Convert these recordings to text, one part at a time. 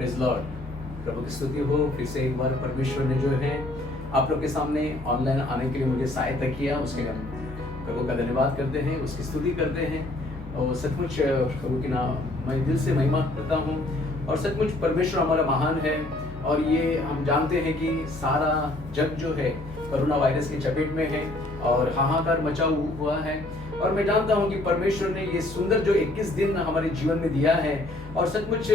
Praise Lord. प्रभु की स्तुति हो। फिर से एक बार परमेश्वर ने जो है आप लोग के सामने ऑनलाइन आने के लिए मुझे सहायता किया, उसके लिए हम प्रभु का धन्यवाद करते हैं, उसकी स्तुति करते हैं। और सचमुच प्रभु की नाम मैं दिल से महिमा करता हूँ। और सचमुच परमेश्वर हमारा महान है। और ये हम जानते हैं कि सारा जग जो है कोरोना वायरस की चपेट में है और हाहाकार मचा हुआ है। और मैं जानता हूं कि परमेश्वर ने ये सुंदर जो 21 दिन हमारे जीवन में दिया है। और सचमुच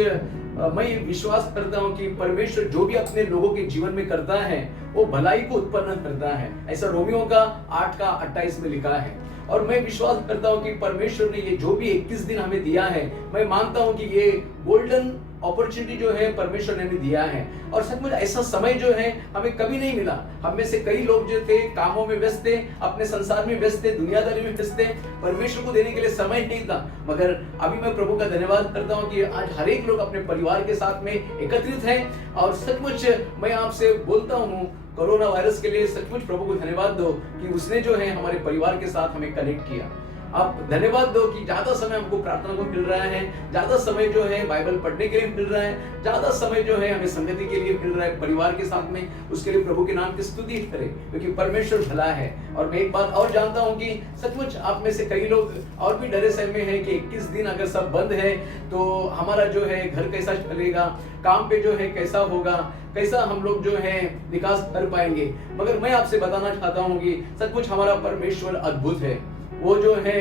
मैं विश्वास करता हूं कि परमेश्वर जो भी अपने लोगों के जीवन में करता है वो भलाई को उत्पन्न करता है। ऐसा रोमियो का 8:28 में लिखा है। और मैं विश्वास करता हूं कि परमेश्वर ने ये जो भी 21 दिन हमें दिया है, मैं मानता हूं कि ये गोल्डन अपॉर्चुनिटी जो है परमेश्वर ने हमें दिया है। और सचमुच ऐसा समय जो है हमें कभी नहीं मिला। हम में से कई लोग जो थे कामों में व्यस्त थे, अपने संसार में व्यस्त थे, दुनियादारी में व्यस्त थे, परमेश्वर को देने के लिए समय नहीं था। मगर अभी मैं प्रभु का धन्यवाद करता हूं कि आज हर एक लोग अपने परिवार के साथ में एकत्रित हैं। और सचमुच मैं आपसे बोलता हूं, कोरोना वायरस के लिए सचमुच प्रभु को धन्यवाद दो कि उसने जो है हमारे परिवार के साथ हमें कनेक्ट किया। आप धन्यवाद दो कि ज्यादा समय हमको प्रार्थना को मिल रहा है, ज्यादा समय जो है बाइबल पढ़ने के लिए मिल रहा है, ज्यादा समय जो है हमें संगति के लिए मिल रहा है परिवार के साथ में। उसके लिए प्रभु के नाम की स्तुति करें, क्योंकि परमेश्वर भला है। और मैं एक बात और जानता हूं कि सचमुच आप में से कई लोग और भी डरे सहमे हैं कि 21 दिन अगर सब बंद है तो हमारा जो है घर कैसा चलेगा, काम पे जो है कैसा होगा, कैसा हम लोग जो है विकास कर पाएंगे। मगर मैं आपसे बताना चाहता हूं कि सचमुच हमारा परमेश्वर अद्भुत है। वो जो है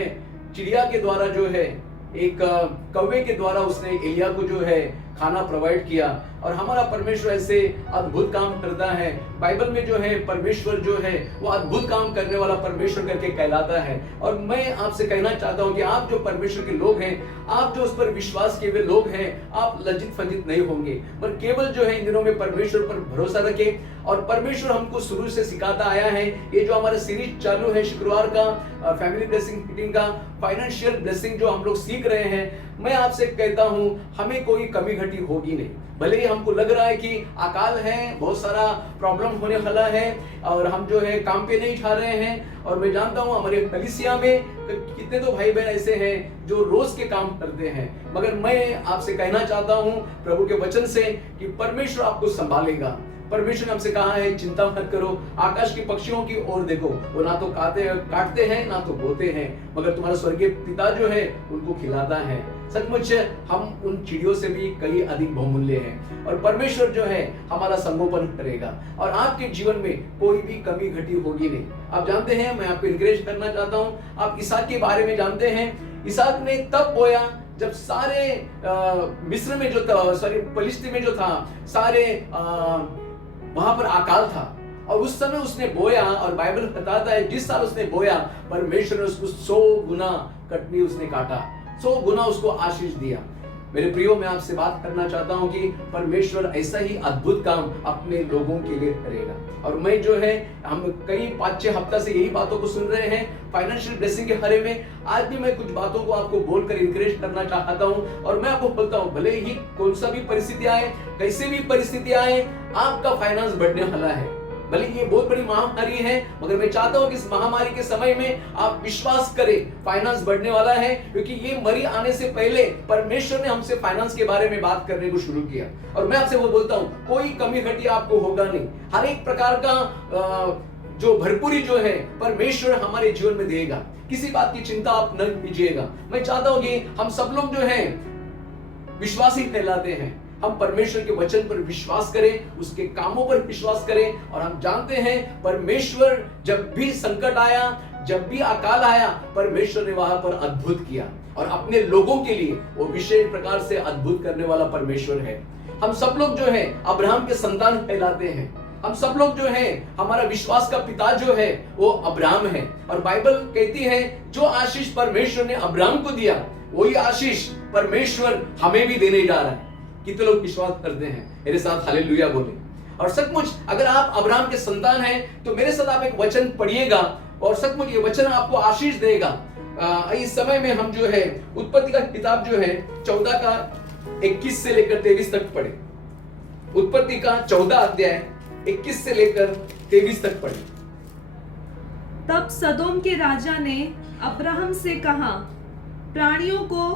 चिड़िया के द्वारा जो है एक कौवे के द्वारा उसने एलिया को जो है खाना प्रोवाइड किया। और हमारा परमेश्वर ऐसे अद्भुत काम करता है। बाइबल में जो है परमेश्वर जो है वो अद्भुत काम करने वाला परमेश्वर करके कहलाता है। और मैं आपसे कहना चाहता हूं कि आप जो परमेश्वर के लोग हैं, आप जो उस पर विश्वास किए हुए लोग हैं, आप लज्जित फज्जित नहीं होंगे, पर केवल जो है इन दिनों में परमेश्वर पर भरोसा रखें। और परमेश्वर हमको शुरू से सिखाता आया है। ये जो हमारा सीरीज चालू है शुक्रवार का फैमिली ब्लेसिंग मीटिंग का फाइनेंशियल ब्लेसिंग जो हम लोग सीख रहे हैं, मैं आपसे कहता हूं हमें कोई कमी घटी होगी नहीं। भले ही हमको लग रहा है कि अकाल है, बहुत सारा प्रॉब्लम होने वाला है और हम जो है काम पे नहीं उठा रहे हैं। और मैं जानता हूं हमारे कलीसिया में कितने तो भाई बहन ऐसे हैं जो रोज के काम करते हैं। मगर मैं आपसे कहना चाहता हूं प्रभु के वचन से कि परमेश्वर आपको संभालेगा। परमेश्वर ने हमसे कहा है चिंता मत करो, आकाश के पक्षियों की ओर देखो, वो ना तो काटते हैं ना तो बोते हैं, मगर तुम्हारा स्वर्गीय पिता जो है उनको खिलाता है। सचमुच हम उन चिड़ियों से भी कई अधिक बहुमूल्य हैं। और परमेश्वर जो है हमारा संगोपन करेगा और आपके जीवन में कोई भी कमी घटी होगी नहीं। आप जानते हैं, मैं आपको इंकरेज करना चाहता हूं, आप इसहाक के बारे में जानते हैं। इसहाक ने तब बोया जब सारे मिस्र में जो था, सॉरी फलिस्तीन में जो था, सारे वहां पर अकाल था। और उस समय उसने बोया और बाइबल बताता है जिस साल उसने बोया परमेश्वर ने उसको 100 गुना कटनी उसने काटा, 100 गुना उसको आशीष दिया। मेरे प्रियो, मैं आपसे बात करना चाहता हूं कि परमेश्वर ऐसा ही अद्भुत काम अपने लोगों के लिए करेगा। और मैं जो है हम कई 5-6 हफ्ता से यही बातों को सुन रहे हैं फाइनेंशियल ब्लेसिंग के बारे में। आज भी मैं कुछ बातों को आपको बोलकर इंकरेज करना चाहता हूं। और मैं आपको बोलता हूं भले ही कौन सा भी परिस्थिति आए, कैसे भी परिस्थिति आए, आपका फाइनेंस बढ़ने वाला है। भले ये बहुत बड़ी महामारी है, मगर मैं चाहता हूं कि इस महामारी के समय में आप विश्वास करें, फाइनेंस बढ़ने वाला है। क्योंकि ये मरी आने से पहले परमेश्वर ने हमसे फाइनेंस के बारे में बात करने को शुरू किया। और मैं आपसे वो बोलता हूं कोई कमी घटी आपको होगा नहीं। हर एक प्रकार का जो भरपूरी जो है परमेश्वर हमारे जीवन में देगा। किसी बात की चिंता आप न कीजिएगा। मैं चाहता हूं कि हम सब लोग जो है विश्वासी कहलाते हैं। हम परमेश्वर के वचन पर विश्वास करें, उसके कामों पर विश्वास करें। और हम जानते हैं परमेश्वर जब भी संकट आया, जब भी अकाल आया, परमेश्वर ने वहां पर अद्भुत किया। और अपने लोगों के लिए वो विशेष प्रकार से अद्भुत करने वाला परमेश्वर है। हम सब लोग जो है अब्राहम के संतान कहलाते हैं। हम सब लोग जो है, हमारा विश्वास का पिता जो है वो अब्राहम है। और बाइबल कहती है जो आशीष परमेश्वर ने अब्राहम को दिया, वही आशीष परमेश्वर हमें भी देने जा रहा है। कितने लोग विश्वास करते हैं? मेरे साथ हालेलुया बोले। और सचमुच अगर आप अब्राहम के संतान हैं तो मेरे साथ आप एक वचन पढ़िएगा और सचमुच ये वचन आपको आशीष देगा। इस समय में हम जो है उत्पत्ति का किताब जो है 14 का 21 से लेकर 23 तक पढ़े। उत्पत्ति का 14 अध्याय 21 से लेकर 23 तक पढ़े। तब सदोम के राजा ने अब्राहम से कहा, प्राणियों को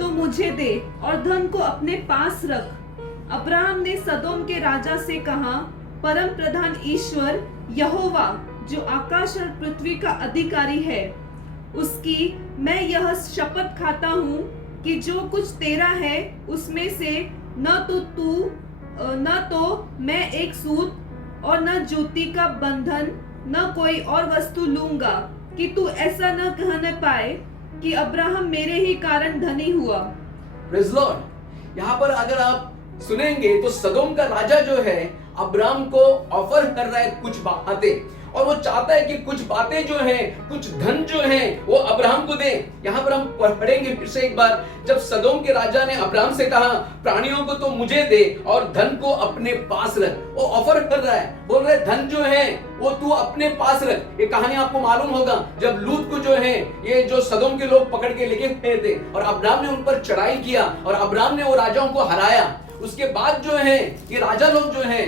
तो मुझे दे और धन को अपने पास रख, अब्राहम ने सदोम के राजा से कहा, परम प्रधान ईश्वर यहोवा जो आकाश और पृथ्वी का अधिकारी है, उसकी मैं यह शपथ खाता हूँ कि जो कुछ तेरा है उसमें से न तो मैं एक सूत और न ज्योति का बंधन न कोई और वस्तु लूंगा, कि तू ऐसा न कहने पाए कि अब्राहम मेरे ही कारण धनी हुआ। Praise Lord. यहाँ पर अगर आप सुनेंगे तो सदोम का राजा जो है अब्राहम को ऑफर कर रहा है कुछ बातें, और वो चाहता है कि कुछ बातें जो हैं, कुछ धन जो है वो अब्राहम को दे। यहाँ पर हम पढ़ेंगे फिर से एक बार, जब सदोम के राजा ने अब्राहम से कहा प्राणियों को तो मुझे दे और धन को अपने पास रख। वो ऑफर कर रहा है, बोल रहे धन जो है वो तू अपने पास रख। ये कहानी आपको मालूम होगा, जब लूत को जो है ये जो सदोम के लोग पकड़ के लेके गए थे और अब्राहम ने उन पर चढ़ाई किया और अब्राहम ने वो राजाओं को हराया। उसके बाद जो है ये राजा लोग जो है,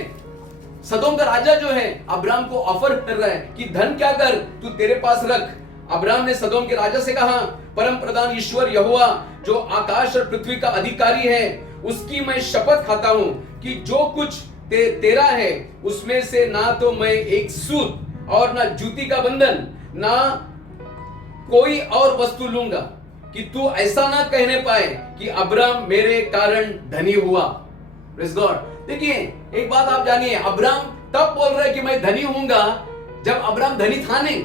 सदोम का राजा जो है अब्राहम को ऑफर कर रहा है कि धन क्या कर तू तेरे पास रख। अब्राहम ने सदोम के राजा से कहा, परम प्रधान ईश्वर यहोवा जो आकाश और पृथ्वी का अधिकारी है, उसकी मैं शपथ खाता हूं कि जो कुछ तेरा है उसमें से ना तो मैं एक सूत और ना जूती का बंधन ना कोई और वस्तु लूंगा, कि तू ऐसा ना कहने पाए कि अब्राहम मेरे कारण धनी हुआ। Praise God. देखिए एक बात आप जानिए, अब्राहम तब बोल रहा है कि मैं धनी होऊंगा जब अब्राहम धनी था नहीं।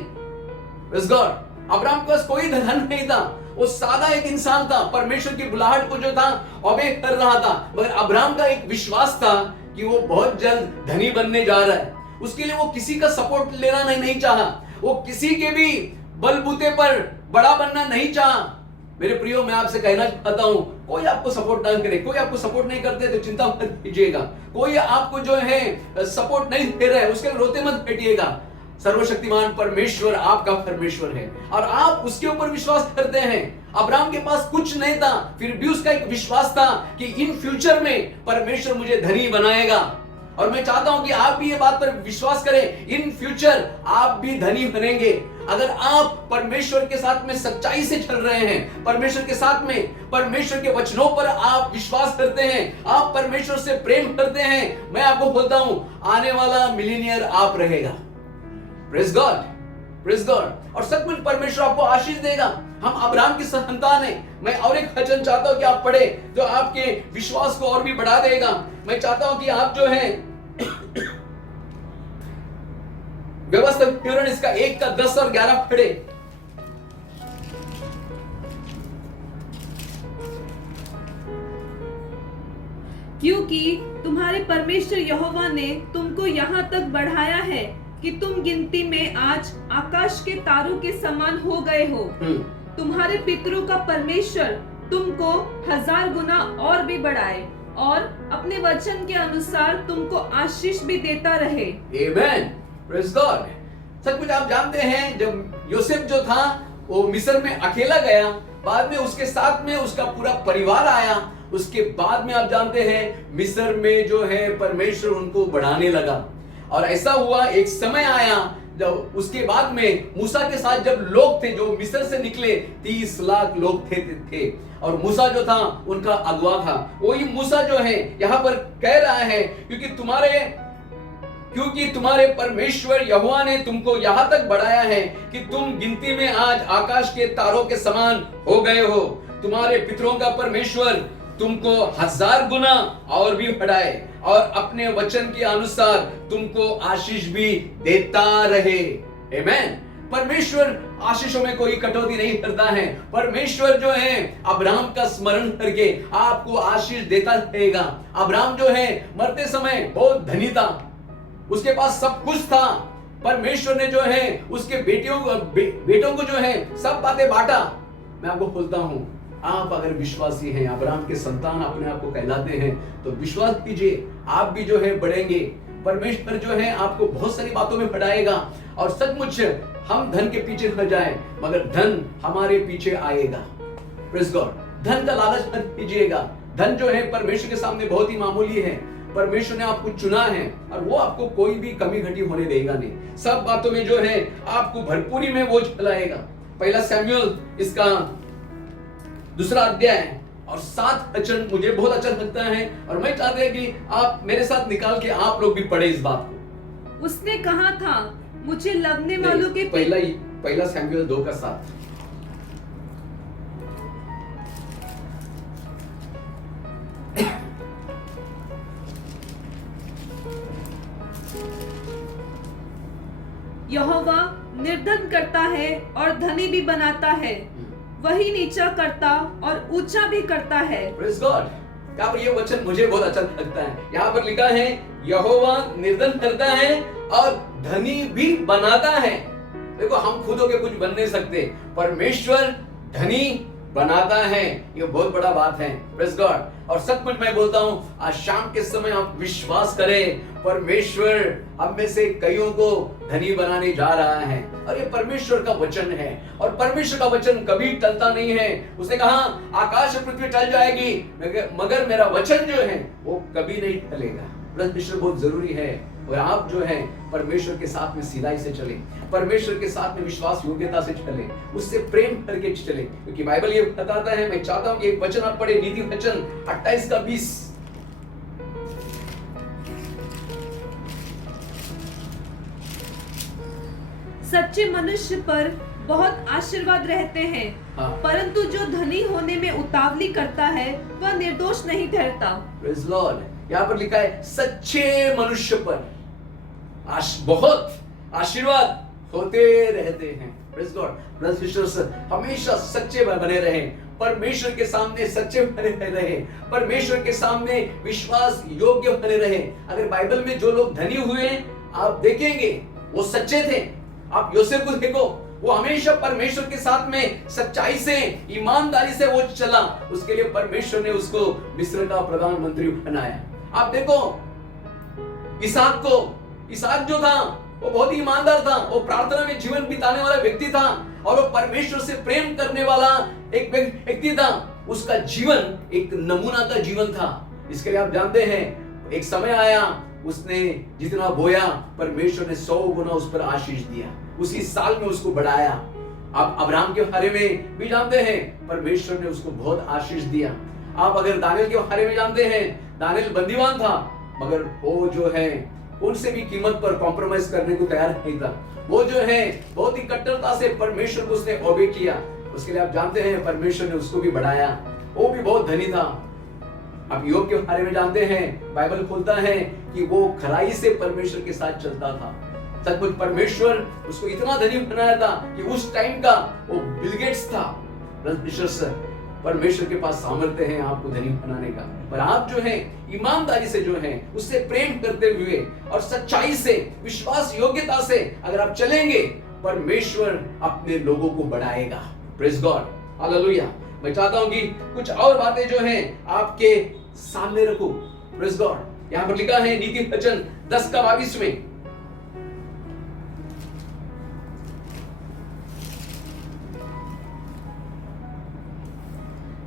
Praise God. अब्राहम के पास कोई धन नहीं था, वो सादा एक इंसान था, परमेश्वर की बुलाहट को जो था ओबे कर रहा था, मगर अब्राहम का एक विश्वास था कि वो बहुत जल्द धनी बनने जा रहा है। उसके लिए वो किसी का सपोर्ट लेना नहीं चाहा, वो किसी के भी बलबूते पर बड़ा बनना नहीं चाहा। मेरे प्रियो, मैं आपसे कहना चाहता हूं, कोई आपको सपोर्ट ना करे, कोई आपको सपोर्ट नहीं करते तो चिंता मत कीजिएगा। कोई आपको जो है सपोर्ट नहीं दे रहा है उसके लिए रोते मत बैठिएगा। सर्वशक्तिमान परमेश्वर आपका परमेश्वर है और आप उसके ऊपर विश्वास करते हैं। अब्राहम के पास कुछ नहीं था, फिर भी उसका एक विश्वास था कि इन फ्यूचर में परमेश्वर मुझे धनी बनाएगा। और मैं चाहता हूं कि आप भी ये बात पर विश्वास करें, इन फ्यूचर आप भी धनी बनेंगे। अगर आप परमेश्वर के साथ में सच्चाई से चल रहे हैं, परमेश्वर के साथ में परमेश्वर के वचनों पर आप विश्वास करते हैं, आप परमेश्वर से प्रेम करते हैं, मैं आपको बोलता हूं आने वाला मिलीनियर आप रहेगा। Praise God, praise God. और सचमुच परमेश्वर आपको आशीष देगा। हम अब्राहम की संतान हैं। मैं और एक वचन चाहता हूं कि आप पढ़े जो आपके विश्वास को और भी बढ़ा देगा। मैं चाहता हूं कि आप जो है व्यवस्था विवरण इसका 1 का 10 और 11 पढ़े। क्योंकि तुम्हारे परमेश्वर यहोवा ने तुमको यहाँ तक बढ़ाया है कि तुम गिनती में आज आकाश के तारों के समान हो गए हो। तुम्हारे पितरों का परमेश्वर तुमको 1000 गुना और भी बढ़ाए और अपने वचन के अनुसार तुमको आशीष भी देता रहे। आमेन। Praise God. सचमुच आप जानते हैं जब यूसुफ जो था वो मिस्र में अकेला गया, बाद में उसके साथ में उसका पूरा परिवार आया। उसके बाद में आप जानते हैं मिस्र में जो है परमेश्वर उनको बढ़ाने लगा। और ऐसा हुआ, एक समय आया जब उसके बाद में मूसा के साथ जब लोग थे जो मिस्र से निकले, 30 लाख लोग थे और मूसा जो था उनका अगुवा था। वही मूसा जो है यहाँ पर कह रहा है क्योंकि तुम्हारे परमेश्वर यहोवा ने तुमको यहाँ तक बढ़ाया है कि तुम गिनती में आज आकाश के तारों के समान हो गए हो। तुम्हारे पितरों का परमेश्वर तुमको 1000 गुना और भी बढ़ाए और अपने वचन के अनुसार तुमको आशीष भी देता रहे। आमेन। परमेश्वर आशीषों में कोई कटौती नहीं करता है। परमेश्वर जो है अब्राहम का स्मरण करके आपको आशीष देता रहेगा। अब्राहम जो है मरते समय बहुत धनी था, उसके पास सब कुछ था। परमेश्वर ने जो है उसके बेटों को जो है सब बातें बांटा। मैं आपको बोलता हूं, आप अगर विश्वासी हैं, अब्राहम के संतान अपने आप को कहलाते हैं, तो विश्वास कीजिए आप भी जो है बढ़ेंगे। परमेश्वर जो है आपको बहुत सारी बातों में बढ़ाएगा। और सचमुच हम धन के पीछे न जाएं, मगर धन हमारे पीछे आएगा। Praise God. धन का लालच मत कीजिएगा। धन जो है परमेश्वर के सामने बहुत ही मामूली है। परमेश्वर ने आपको चुना है और वो आपको कोई भी कमी घटी होने देगा नहीं। सब बातों में जो है आपको भरपूरी में वो चलाएगा। 1 शमूएल इसका 2 अध्याय और 7 वचन मुझे बहुत अच्छा लगता है और मैं चाहते हैं कि आप मेरे साथ निकाल के आप लोग भी पढ़े इस बात को। उसने कहा था, मुझे लगने वालों के पहला सैमुएल 2:7। यहोवा निर्धन करता है और धनी भी बनाता है, वही नीचा करता और ऊंचा भी करता है। Praise God। यहाँ पर ये वचन मुझे बहुत अच्छा लगता है। यहाँ पर लिखा है यहोवा निर्धन करता है और धनी भी बनाता है। देखो हम खुद होके कुछ बन नहीं सकते, परमेश्वर धनी बनाता है। ये बहुत बड़ा बात है। Praise God। और सचमुच मैं बोलता हूँ आज शाम के समय आप विश्वास करें, परमेश्वर हम में से कईयों को धनी बनाने जा रहा है और ये परमेश्वर का वचन है और परमेश्वर का वचन कभी टलता नहीं है। उसने कहा आकाश और पृथ्वी टल जाएगी मगर मेरा वचन जो है वो कभी नहीं टलेगा। परमेश्वर बहुत जरूरी है और आप जो है परमेश्वर के साथ में सीधाई से चले, परमेश्वर के साथ में विश्वास योग्यता से चले, उससे प्रेम करके चले, क्योंकि बाइबल ये बताता है। मैं चाहता हूं कि एक वचन आप पढ़े, नीति वचन 28:20। सच्चे मनुष्य पर बहुत आशीर्वाद रहते हैं, हाँ। परंतु जो धनी होने में उतावली करता है वह निर्दोष नहीं ठहरता। Praise Lord. यहाँ पर लिखा है सच्चे मनुष्य पर बहुत आशीर्वाद होते रहते हैं। Praise God. ब्रदर्स हमेशा सच्चे बने रहे, परमेश्वर के सामने सच्चे बने रहे, परमेश्वर के सामने विश्वास योग्य बने रहे। अगर बाइबल में जो लोग धनी हुए आप देखेंगे वो सच्चे थे। आप योसेफ को देखो, वो हमेशा परमेश्वर के साथ में सच्चाई से ईमानदारी से वो चला, उसके लिए परमेश्वर ने उसको मिस्र का प्रधानमंत्री बनाया। आप देखो इसहाक जो था वो बहुत ही ईमानदार था, वो प्रार्थना में जीवन बिताने वाला व्यक्ति था और वो परमेश्वर से प्रेम करने वाला एक व्यक्ति था। उसका जीवन एक नमूना का जीवन था। इसके लिए आप जानते हैं एक समय आया, उसने जितना बोया परमेश्वर ने 100 गुना उस पर आशीष दिया, उसी साल में उसको बढ़ाया। आप अब्राहम के बारे में भी जानते हैं, परमेश्वर ने उसको बहुत आशीष दिया। आप अगर दानियल के बारे में जानते हैं, दानियल बंदीवान था मगर वो जो है उनसे भी कीमत पर कॉम्प्रोमाइज करने को तैयार नहीं था। वो जो है बहुत ही कट्टरता से परमेश्वर को उसने ओबे किया। उसके लिए आप जानते हैं परमेश्वर ने उसको भी बढ़ाया, वो भी बहुत धनी था। आप योग के बारे में जानते हैं, बाइबल खोलता है कि वो खराई से परमेश्वर के साथ चलता था। सचमुच परमेश्वर उसको इतना धनी बनाया था कि उस टाइम का वो बिल गेट्स था। परमेश्वर के पास सामर्थ्य है आपको धनी बनाने का, पर आप जो है ईमानदारी से जो है उससे प्रेम करते हुए और सच्चाई से विश्वास योग्यता से अगर आप चलेंगे, परमेश्वर अपने लोगों को बढ़ाएगा। Praise God, hallelujah. मैं चाहता हूं कि कुछ और बातें जो हैं आपके सामने रखूं। Praise God. यहां पर लिखा है नीति वचन 10:22 में,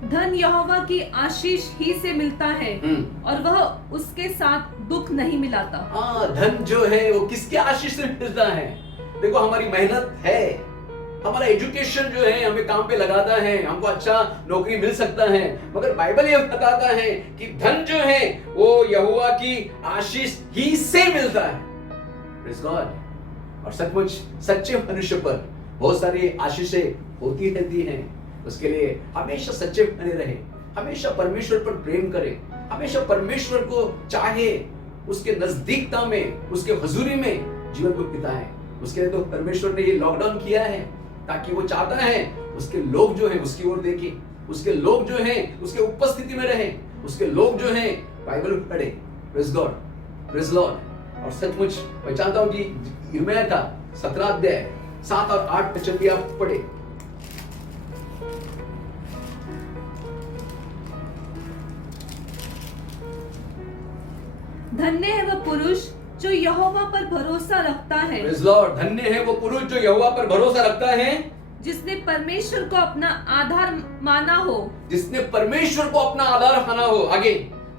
धन यहोवा की आशीष ही से मिलता है और वह उसके साथ दुख नहीं मिलाता। हाँ, धन जो है वो किसके आशीष से मिलता है? देखो हमारी मेहनत है, हमारा एजुकेशन जो है हमें काम पे लगाता है, हमको अच्छा नौकरी मिल सकता है, मगर बाइबल ये बताता है कि धन जो है वो यहोवा की आशीष ही से मिलता है। Praise God. और सचमुच सच्चे मनुष्य पर बहुत सारी आशीषें होती रहती हैं। उसके लिए हमेशा सच्चे बने रहे, हमेशा परमेश्वर पर प्रेम करें, हमेशा परमेश्वर को चाहे, उसके नजदीकता में, उसके हुजूरी में जीवन को बिताएं। उसके लिए तो परमेश्वर ने ये लॉकडाउन किया है ताकि वो चाहता है उसके लोग जो है उसकी ओर देखें, उसके लोग जो है उसके उपस्थिति में रहें, उसके लोग जो है बाइबल पढ़े। Praise God, praise Lord. और सचमुच मैं चाहता हूं कि यिर्मयाह का 17 अध्याय 7 और 8 वचन भी आप पढ़े। धन्य है वह पुरुष जो यहोवा पर भरोसा रखता है। Praise Lord. धन्य है वो पुरुष जो यहोवा पर भरोसा रखता है, जिसने परमेश्वर को अपना आधार माना हो, जिसने परमेश्वर को अपना आधार माना हो। आगे,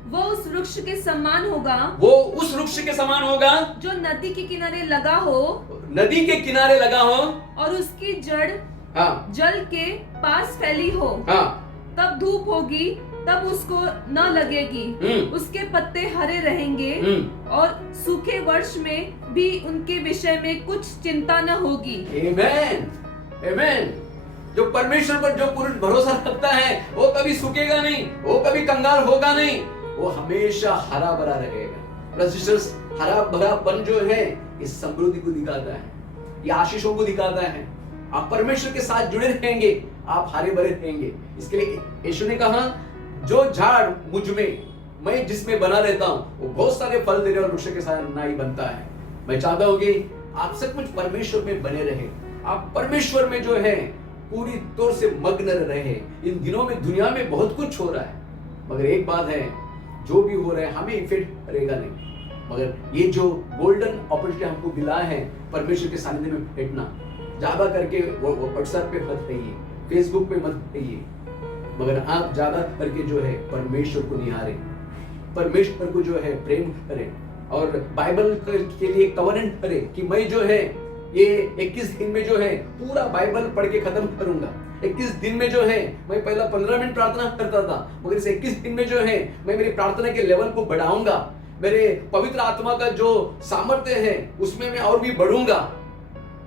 वो उस वृक्ष के समान होगा, वो उस वृक्ष के समान होगा जो नदी के किनारे लगा हो, नदी के किनारे लगा हो और उसकी जड़ हाँ, जल के पास फैली हो। हाँ, तब धूप होगी तब उसको न लगेगी। उसके पत्ते हरे रहेंगे और सूखे वर्ष में भी उनके विषय में कुछ चिंता न होगी। आमेन, आमेन। जो परमेश्वर पर जो पुरुष भरोसा रखता है वो कभी सूखेगा नहीं, वो कभी कंगाल होगा नहीं, वो हमेशा हरा भरा रहेगा। ब्रदर्स, हरा भरापन जो है इस समृद्धि को दिखाता है, ये आशीषों को दिखाता है। आप परमेश्वर के साथ जुड़े रहेंगे, आप हरे भरे रहेंगे। इसके लिए यीशु ने कहा, जो झाड़ मुझ में, मैं जिसमें बना रहता हूं, वो बहुत सारे फल देने और वृक्ष के साथ ना ही बनता है। मैं चाहता हूं कि आप सब कुछ परमेश्वर में बने रहे, आप परमेश्वर में जो है पूरी तौर से मग्न रहे। इन दिनों में दुनिया में बहुत कुछ हो रहा है, मगर एक बात है, जो भी हो रहा है हमें इफेक्ट करेगा नहीं। मगर ये जो गोल्डन अपॉर्चुनिटी हमको मिला है परमेश्वर के सानिध्य में बैठना, ज्यादा करके वो व्हाट्सएप पे मत रहिए, फेसबुक पे मत रहिए, मगर आप ज्यादा करके जो है परमेश्वर को निहारें, परमेश्वर को जो है प्रेम करें और बाइबल के लिए कवनेंट करें कि मैं जो है ये 21 दिन में जो है पूरा बाइबल पढ़ के खत्म करूंगा। 21 दिन में जो है मैं पहला 15 मिनट प्रार्थना करता था, मगर इस 21 दिन में जो है मैं मेरी प्रार्थना के लेवल को बढ़ाऊंगा, मेरे पवित्र आत्मा का जो सामर्थ्य है उसमें मैं और भी बढ़ूंगा।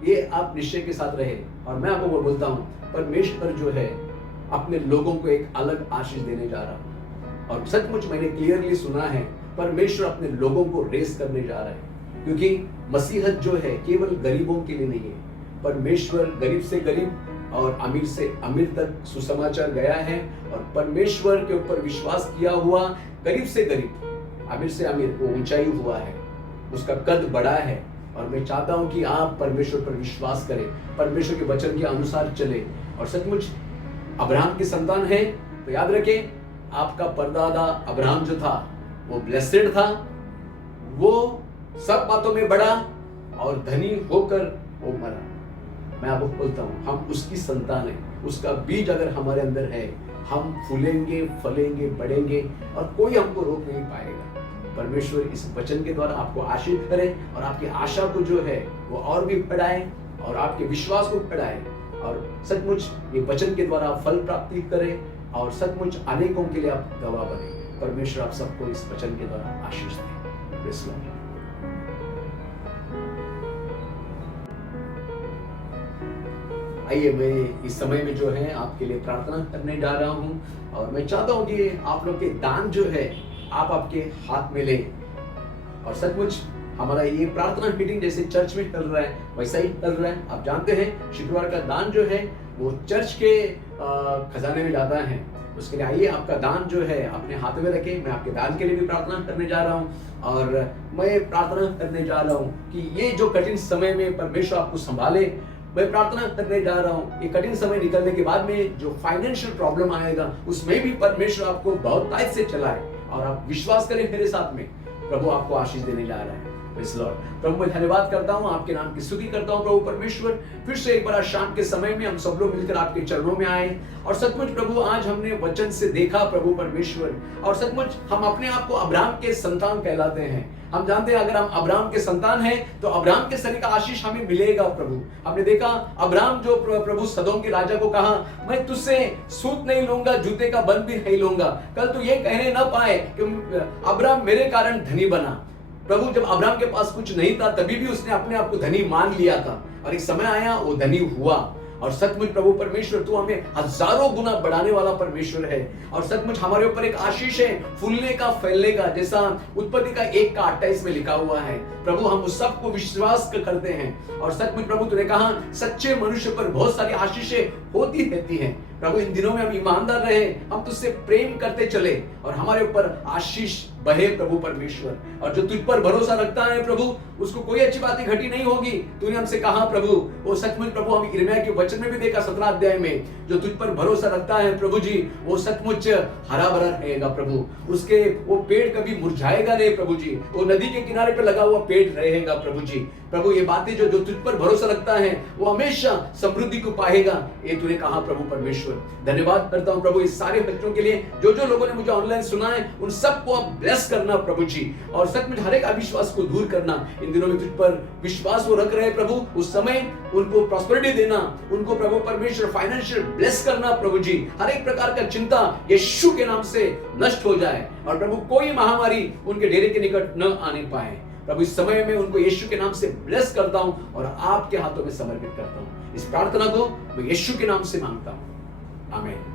ये आप निश्चय के साथ रहे। और मैं आपको बोलता हूं, परमेश्वर जो है अपने लोगों को एक अलग आशीष देने जा रहा है। और सचमुच मैंने क्लियरली सुना है, परमेश्वर अपने लोगों को रेस करने जा रहा है, क्योंकि मसीहत जो है केवल गरीबों के लिए नहीं है। परमेश्वर गरीब से गरीब और अमीर से अमीर तक सुसमाचार गया है, और परमेश्वर के ऊपर विश्वास किया हुआ गरीब से गरीब, अमीर से अमीर वो ऊंचाई हुआ है, उसका कद बढ़ा है। और मैं चाहता हूं कि आप परमेश्वर पर विश्वास करें, परमेश्वर के वचन के अनुसार चले। और सचमुच अब्राहम की संतान है तो याद रखें, आपका परदादा अब्राहम जो था वो ब्लेसेड था, वो सब बातों में बढ़ा और धनी होकर वो मरा। मैं आपको बोलता हूं, हम उसकी संतान है, उसका बीज अगर हमारे अंदर है, हम फूलेंगे, फलेंगे, बढ़ेंगे और कोई हमको रोक नहीं पाएगा। परमेश्वर इस वचन के द्वारा आपको आशीष करे और आपकी आशा को जो है वो और भी बढ़ाए और आपके विश्वास को बढ़ाए, और सचमुच ये वचन के द्वारा आप फल प्राप्ति करें और सचमुच अनेकों के लिए आप गवाह बने। परमेश्वर आप सबको इस वचन के द्वारा आशीष दे। Praise Lord. आइए, मैं इस समय में जो है आपके लिए प्रार्थना करने जा रहा हूं, और मैं चाहता हूं कि आप लोग के दान जो है आप आपके हाथ में ले। और सचमुच हमारा ये प्रार्थना मीटिंग जैसे चर्च में चल रहा है वैसा ही चल रहा है। आप जानते हैं शुक्रवार का दान जो है वो चर्च के खजाने में जाता है। उसके लिए आइए आपका दान जो है अपने हाथ में रखें। मैं आपके दान के लिए भी प्रार्थना करने जा रहा हूँ, और मैं प्रार्थना करने जा रहा हूँ कि ये जो कठिन समय में परमेश्वर आपको संभाले। मैं प्रार्थना करने जा रहा हूँ ये कठिन समय निकलने के बाद में जो फाइनेंशियल प्रॉब्लम आएगा उसमें भी परमेश्वर आपको बहुत ताकत से चलाए, और आप विश्वास करें मेरे साथ में, प्रभु आपको आशीष देने जा रहा है। Praise Lord. प्रभु मैं धन्यवाद करता हूँ, आपके नाम की स्तुति करता हूँ प्रभु परमेश्वर। फिर से एक बार शाम के समय में हम सब लोग मिलकर आपके चरणों में आए, और सचमुच प्रभु आज हमने वचन से देखा प्रभु परमेश्वर, और सचमुच हम अपने आप को अब्राहम के संतान कहलाते हैं। हम जानते हैं अगर हम अब्राहम के संतान हैं तो अब्राहम के सरी का आशीष हमें मिलेगा प्रभु। हमने देखा अब्राहम जो प्रभु सदोम के राजा को कहा, मैं तुझसे सूत नहीं लूंगा, जूते का बंद भी नहीं लूंगा, कल तू ये कहने ना पाए कि अब्राहम मेरे कारण धनी बना। प्रभु जब अब्राहम के पास कुछ नहीं था तभी भी उसने अपने आप को धनी मान लिया था, और एक समय आया वो धनी हुआ। और सचमुच प्रभु परमेश्वर तू हमें हजारों गुना बढ़ाने वाला परमेश्वर है, और सचमुच हमारे ऊपर एक आशीष है फूलने का, फैलने का, जैसा उत्पत्ति का 1:28 में लिखा हुआ है। प्रभु हम उस सब को विश्वास करते हैं, और सचमुच प्रभु तूने कहा सच्चे मनुष्य पर बहुत सारी आशीषें होती रहती हैं। प्रभु इन दिनों में हम ईमानदार रहे, हम तुझसे प्रेम करते चले, और हमारे ऊपर आशीष बहे प्रभु परमेश्वर। और जो तुझ पर भरोसा रखता है प्रभु उसको कोई अच्छी बातें घटी नहीं होगी। तूने हमसे कहा प्रभु, वो सचमुच प्रभु हम यिर्मयाह के वचन में भी देखा 17 अध्याय में, जो तुझ पर भरोसा रखता है प्रभु जी वो सचमुच हरा भरा रहेगा प्रभु। उसके वो पेड़ कभी मुरझाएगा नहीं प्रभु जी, वो नदी के किनारे पर लगा हुआ पेड़ रहेगा प्रभु जी। प्रभु ये बातें जो तुझ पर भरोसा रखता है वो हमेशा समृद्धि को पाएगा, ये तूने कहा प्रभु परमेश्वर। परमेश्वर। धन्यवाद करता हूँ प्रभु इस सारे बच्चों के लिए, जो जो लोगों ने मुझे ऑनलाइन सुना है उन सबको आप ब्लेस करना प्रभु जी, और सचमुच हर एक अविश्वास को दूर करना। इन दिनों में तुझ पर विश्वास वो रख रहे हैं प्रभु, उस समय उनको प्रॉस्पेरिटी देना, उनको प्रभु परमेश्वर फाइनेंशियल ब्लेस करना प्रभु जी। हर एक प्रकार का चिंता यीशु के नाम से नष्ट हो जाए, और प्रभु कोई महामारी उनके डेरे के निकट न आने पाए। प्रभु इस समय में उनको यीशु के नाम से ब्लेस करता हूं और आपके हाथों में समर्पित करता हूं। इस प्रार्थना को मैं यीशु के नाम से मांगता हूं, आमीन।